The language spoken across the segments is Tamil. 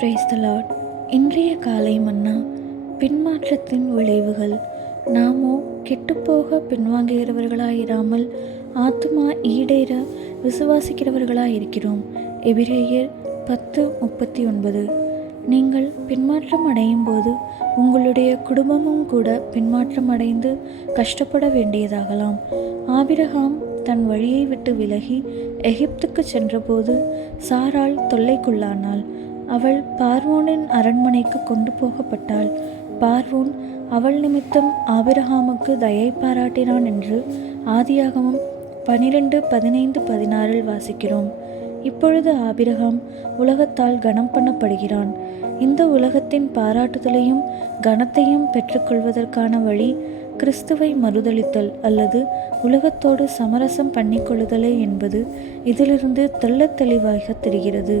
Praise the Lord. இன்றைய காலை மன்னா பின்மாற்றத்தின் விளைவுகள். நாமோ கெட்டுப்போக பின்வாங்குகிறவர்களாயிராமல் ஆத்துமா ஈடேற விசுவாசிக்கிறவர்களாயிருக்கிறோம். எபிரேயர் 10:39. நீங்கள் பின்மாற்றம் அடையும் போது உங்களுடைய குடும்பமும் கூட பின்மாற்றம் அடைந்து கஷ்டப்பட வேண்டியதாகலாம். ஆபிரகாம் தன் வழியை விட்டு விலகி எகிப்துக்கு சென்றபோது சாராள் தொல்லைக்குள்ளானாள். அவள் பார்வோனின் அரண்மனைக்கு கொண்டு போகப்பட்டாள். பார்வோன் அவள் நிமித்தம் ஆபிரகாமுக்கு தயை பாராட்டினான் என்று ஆதியாகமம் 12:15-16 வாசிக்கிறோம். இப்பொழுது ஆபிரகாம் உலகத்தால் கனம் பண்ணப்படுகிறான். இந்த உலகத்தின் பாராட்டுதலையும் கனத்தையும் பெற்றுக்கொள்வதற்கான வழி கிறிஸ்துவை மறுதளித்தல் அல்லது உலகத்தோடு சமரசம் பண்ணிக்கொள்ளுதலே என்பது இதிலிருந்து தெள்ளத் தெளிவாக தெரிகிறது.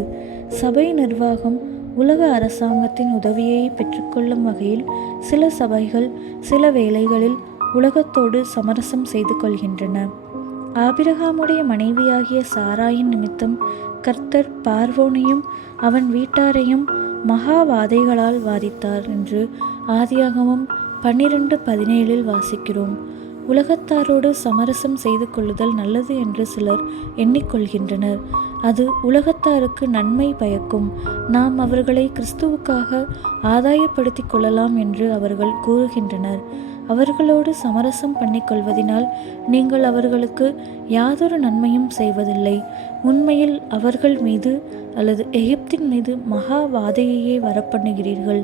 சபை நிர்வாகம் உலக அரசாங்கத்தின் உதவியை பெற்றுக்கொள்ளும் வகையில் சில சபைகள் சில வேளைகளில் உலகத்தோடு சமரசம் செய்து கொள்கின்றன. ஆபிரகாமுடைய மனைவியாகிய சாராயின் நிமித்தம் கர்த்தர் பார்வோனையும் அவன் வீட்டாரையும் மகாவாதைகளால் வாதித்தார் என்று ஆதியாகமம் 12:17 வாசிக்கிறோம். உலகத்தாரோடு சமரசம் செய்து கொள்ளுதல் நல்லது என்று சிலர் எண்ணிக்கொள்கின்றனர். அது உலகத்தாருக்கு நன்மை பயக்கும். நாம் அவர்களை கிறிஸ்துவுக்காக ஆதாயப்படுத்தி கொள்ளலாம் என்று அவர்கள் கூறுகின்றனர். அவர்களோடு சமரசம் பண்ணிக்கொள்வதினால் நீங்கள் அவர்களுக்கு யாதொரு நன்மையும் செய்வதில்லை. உண்மையில் அவர்கள் மீது அல்லது எகிப்தின் மீது மகாவாதையையே வரப்பண்ணுகிறீர்கள்.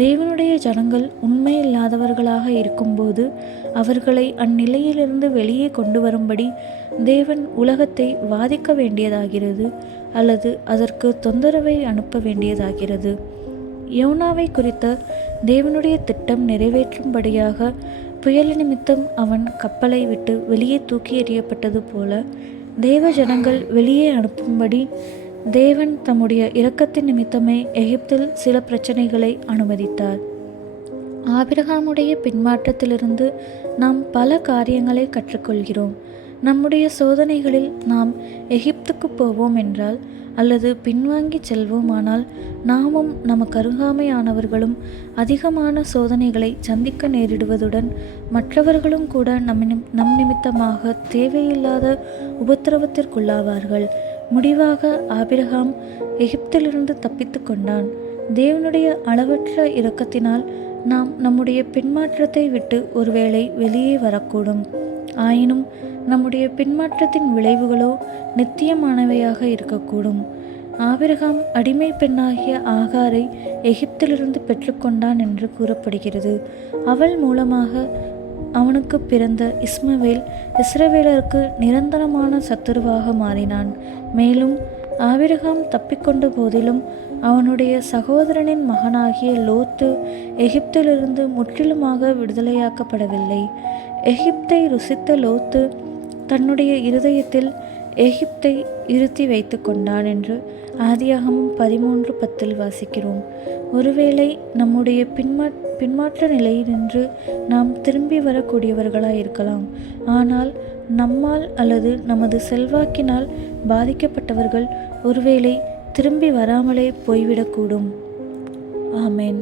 தேவனுடைய ஜனங்கள் உண்மையில்லாதவர்களாக இருக்கும்போது அவர்களை அந்நிலையிலிருந்து வெளியே கொண்டு வரும்படி தேவன் உலகத்தை வாதிக்க வேண்டியதாகிறது அல்லது அதற்கு தொந்தரவை அனுப்ப வேண்டியதாகிறது. யோனாவை குறித்த தேவனுடைய திட்டம் நிறைவேற்றும்படியாக புயல் நிமித்தம் அவன் கப்பலை விட்டு வெளியே தூக்கி எறியப்பட்டது போல தேவ ஜனங்கள் வெளியே அனுப்பும்படி தேவன் தம்முடைய இரக்கத்தின் நிமித்தமே எகிப்தில் சில பிரச்சனைகளை அனுமதித்தார். ஆபிரகாமுடைய பின்மாற்றத்திலிருந்து நாம் பல காரியங்களை கற்றுக்கொள்கிறோம். நம்முடைய சோதனைகளில் நாம் எகிப்துக்கு போவோம் என்றால் அல்லது பின்வாங்கி செல்வோமானால் நாமும் நமக்கு அருகாமையானவர்களும் அதிகமான சோதனைகளை சந்திக்க நேரிடுவதுடன் மற்றவர்களும் கூட நம் நிமித்தமாக தேவையில்லாத உபத்திரவத்திற்குள்ளாவார்கள். முடிவாக ஆபிரகாம் எகிப்திலிருந்து தப்பித்து கொண்டான். தேவனுடைய அளவற்ற இரக்கத்தினால் நாம் நம்முடைய பின்மாற்றத்தை விட்டு ஒருவேளை வெளியே வரக்கூடும். ஆயினும் நம்முடைய பின்மாற்றத்தின் விளைவுகளோ நித்தியமானவையாக இருக்கக்கூடும். ஆபிரகாம் அடிமை பெண்ணாகிய ஆகாரை எகிப்திலிருந்து பெற்றுக்கொண்டான் என்று கூறப்படுகிறது. அவள் மூலமாக அவனுக்கு பிறந்த இஸ்மவேல் இஸ்ரவேலருக்கு நிரந்தரமான சத்துருவாக மாறினான். மேலும் ஆபிரகாம் தப்பிக்கொண்ட போதிலும் அவனுடைய சகோதரனின் மகனாகிய லோத்து எகிப்திலிருந்து முற்றிலுமாக விடுதலையாக்கப்படவில்லை. எகிப்தை ருசித்த லோத்து தன்னுடைய இருதயத்தில் எகிப்தை இருத்தி வைத்து கொண்டான் என்று ஆதியாகமம் 13:10 வாசிக்கிறோம். ஒருவேளை நம்முடைய பின்மாற்ற நிலையினின்று நாம் திரும்பி வரக்கூடியவர்களாய் இருக்கலாம். ஆனால் நம்மால் அல்லது நமது செல்வாக்கினால் பாதிக்கப்பட்டவர்கள் ஒருவேளை திரும்பி வராமலே போய்விடக்கூடும். ஆமென்.